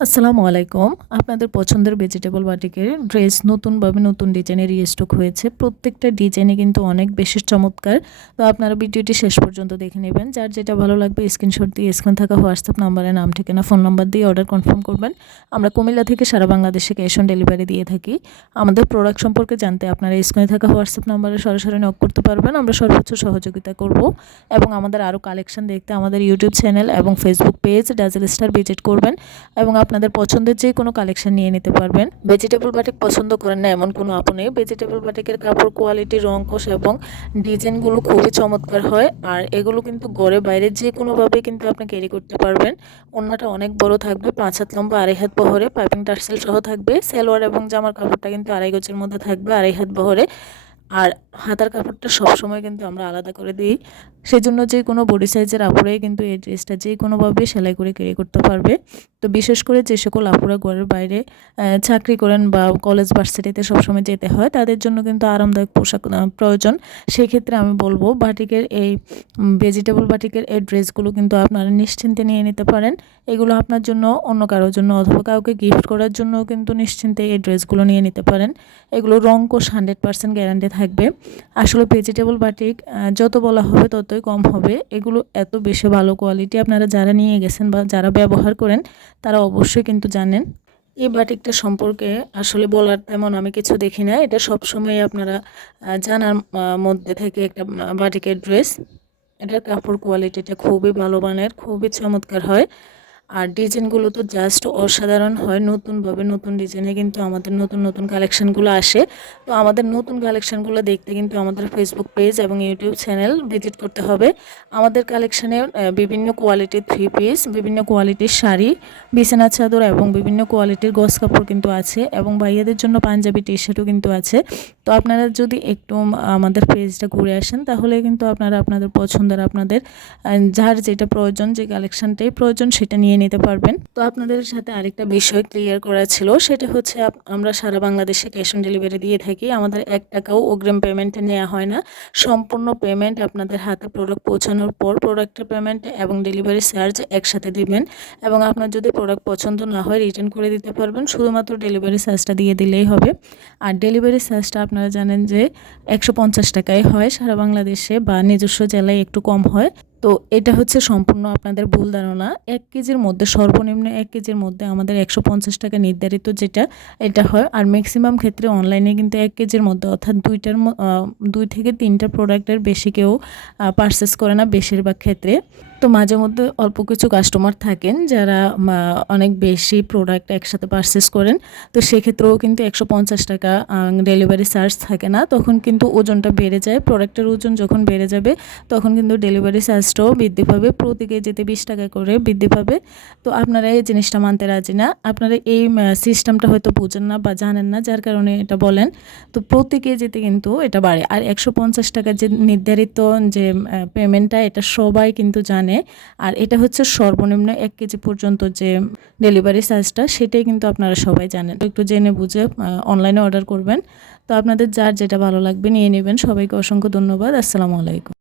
আসসালামু আলাইকুম। আপনাদের পছন্দের ভেজিটেবল বাটিকের ড্রেস নতুনভাবে নতুন ডিজাইনের রিস্টক হয়েছে। প্রত্যেকটা ডিজাইনে কিন্তু অনেক বেশি চমৎকার। তো আপনারা ভিডিওটি শেষ পর্যন্ত দেখে নেবেন। যার যেটা ভালো লাগবে স্ক্রিনশট দিয়ে স্ক্রিন থাকা হোয়াটসঅ্যাপ নাম্বারে নাম, ঠিকানা ফোন নাম্বার দিয়ে অর্ডার কনফার্ম করবেন। আমরা কুমিল্লা থেকে সারা বাংলাদেশে ক্যাশ অন ডেলিভারি দিয়ে থাকি। আমাদের প্রোডাক্ট সম্পর্কে জানতে আপনারা স্ক্রিনে থাকা হোয়াটসঅ্যাপ নাম্বারে সরাসরি নক করতে পারবেন। আমরা সর্বোচ্চ সহযোগিতা করব এবং আমাদের আরও কালেকশন দেখতে আমাদের ইউটিউব চ্যানেল এবং Facebook page Dazzle Star visit করবেন। এবং আপনাদের পছন্দের যে কোনো কালেকশন নিয়ে নিতে পারবেন। ভেজিটেবল বাটিক পছন্দ করেন না, এমন কোনো আপু নেই। ভেজিটেবল বাটিকের কাপড় কোয়ালিটি রং কোষ এবং ডিজাইনগুলো খুবই চমৎকার হয়। আর এগুলো কিন্তু গড়ে বাইরে যে কোনোভাবে কিন্তু আপনি ক্যারি করতে পারবেন। অন্যটা অনেক বড় থাকবে, পাঁচ হাত লম্বা, আড়াই হাত বহরে। পাইপিং টার্সেল সহ থাকবে। সালোয়ার এবং জামার কাপড়টা কিন্তু আড়াই গজের মধ্যে থাকবে, আড়াই হাত বহরে। আর হাতার কাপড়টা সবসময় কিন্তু আমরা আলাদা করে দিই। সেজন্য যে কোনো বডি সাইজের আপুরাই কিন্তু এই ড্রেসটা যে কোনোভাবে সেলাই করে ক্যারি করতে পারবে। তো বিশেষ করে যে সকল আপুরা ঘরের বাইরে চাকরি করেন বা কলেজ ভার্সিটিতে সবসময় যেতে হয়, তাদের জন্য কিন্তু আরামদায়ক পোশাক প্রয়োজন। সেই ক্ষেত্রে আমি বলব বাটিকের এই ভেজিটেবল বাটিকের এই ড্রেসগুলো কিন্তু আপনারা নিশ্চিন্তে নিয়ে নিতে পারেন। এগুলো আপনার জন্য অন্য কারোর জন্য অথবা কাউকে গিফট করার জন্য কিন্তু নিশ্চিন্তে এই ড্রেসগুলো নিয়ে নিতে পারেন। এগুলো রং কোষ হান্ড্রেড পার্সেন্ট গ্যারান্টি থাকবে। আসলে ভেজিটেবল বাটিক যত বলা হবে ততই কম হবে। এগুলো এত বেশি ভালো কোয়ালিটি আপনারা যারা নিয়ে গেছেন বা যারা ব্যবহার করেন, তারা অবশ্যই কিন্তু জানেন। এই বাটিকটা সম্পর্কে আসলে বলার তেমন আমি কিছু দেখি না। এটা সবসময় আপনারা জানার মধ্যে থেকে একটা বাটিকের ড্রেস এটার কাপড় কোয়ালিটিটা খুবই ভালো মানের, খুবই চমৎকার হয়। আর ডিজাইনগুলো তো জাস্ট অসাধারণ হয়, নতুনভাবে নতুন ডিজাইনে কিন্তু আমাদের নতুন নতুন কালেকশানগুলো আসে। তো আমাদের নতুন কালেকশানগুলো দেখতে কিন্তু আমাদের ফেসবুক পেজ এবং ইউটিউব চ্যানেল ভিজিট করতে হবে। আমাদের কালেকশানে বিভিন্ন কোয়ালিটির থ্রি পিস বিভিন্ন কোয়ালিটির শাড়ি, বিছানা চাদর এবং বিভিন্ন কোয়ালিটির গস কাপড় কিন্তু আছে এবং ভাইয়াদের জন্য পাঞ্জাবি টি শার্টও কিন্তু আছে। তো আপনারা যদি একটু আমাদের পেজটা ঘুরে আসেন, তাহলে কিন্তু আপনারা আপনাদের পছন্দের আপনাদের যার যেটা প্রয়োজন যে কালেকশানটাই প্রয়োজন সেটা নিয়ে নিতে পারবেন। তো আপনাদের সাথে আরেকটা বিষয় ক্লিয়ার করা ছিল, সেটা হচ্ছে আমরা সারা বাংলাদেশে ক্যাশ অন ডেলিভারি দিয়ে থাকি, আমাদের এক টাকাও অগ্রিম পেমেন্টে নেওয়া হয় না। সম্পূর্ণ পেমেন্ট আপনাদের হাতে প্রোডাক্ট পৌঁছানোর পর প্রোডাক্টের পেমেন্ট এবং ডেলিভারি চার্জ একসাথে দিবেন এবং আপনার যদি প্রোডাক্ট পছন্দ না হয় রিটার্ন করে দিতে পারবেন, শুধুমাত্র ডেলিভারি চার্জটা দিয়ে দিলেই হবে। আর ডেলিভারি চার্জটা আপনারা জানেন যে একশো পঞ্চাশ টাকায় হয় সারা বাংলাদেশে বা নিজস্ব জেলায় একটু কম হয়। তো এটা হচ্ছে সম্পূর্ণ আপনাদের ভুল ধারণা। এক কেজির মধ্যে, সর্বনিম্ন এক কেজির মধ্যে আমাদের একশো পঞ্চাশ টাকা নির্ধারিত যেটা, এটা হয়। আর ম্যাক্সিমাম ক্ষেত্রে অনলাইনে কিন্তু এক কেজির মধ্যে, অর্থাৎ দুইটার দুই থেকে তিনটা প্রোডাক্টের বেশি কেউ পারচেস করে না বেশিরভাগ ক্ষেত্রে। তো মাঝে মধ্যে অল্প কিছু কাস্টমার থাকেন যারা অনেক বেশি প্রোডাক্ট একসাথে পারচেস করেন। তো সেক্ষেত্রেও কিন্তু একশো পঞ্চাশ টাকা ডেলিভারি চার্জ থাকে না। তখন কিন্তু ওজনটা বেড়ে যায়। প্রোডাক্টের ওজন যখন বেড়ে যাবে, তখন কিন্তু ডেলিভারি চার্জটাও বৃদ্ধি পাবে। প্রতি কেজিতে বিশ টাকা করে বৃদ্ধি পাবে। তো আপনারা এই জিনিসটা মানতে রাজি না। আপনারা এই সিস্টেমটা হয়তো বোঝেন না বা জানেন না, যার কারণে এটা বলেন। তো প্রতি কেজিতে কিন্তু এটা বাড়ে। আর একশো পঞ্চাশ টাকা যে নির্ধারিত যে পেমেন্টটা এটা সবাই কিন্তু জানে। আর এটা হচ্ছে সর্বনিম্ন এক কেজি পর্যন্ত যে ডেলিভারি চার্জটা, সেটাই কিন্তু আপনারা সবাই জানেন। একটু জেনে বুঝে অনলাইনে অর্ডার করবেন। তো আপনাদের যার যেটা ভালো লাগবে নিয়ে নেবেন। সবাইকে অসংখ্য ধন্যবাদ। আসসালামু আলাইকুম।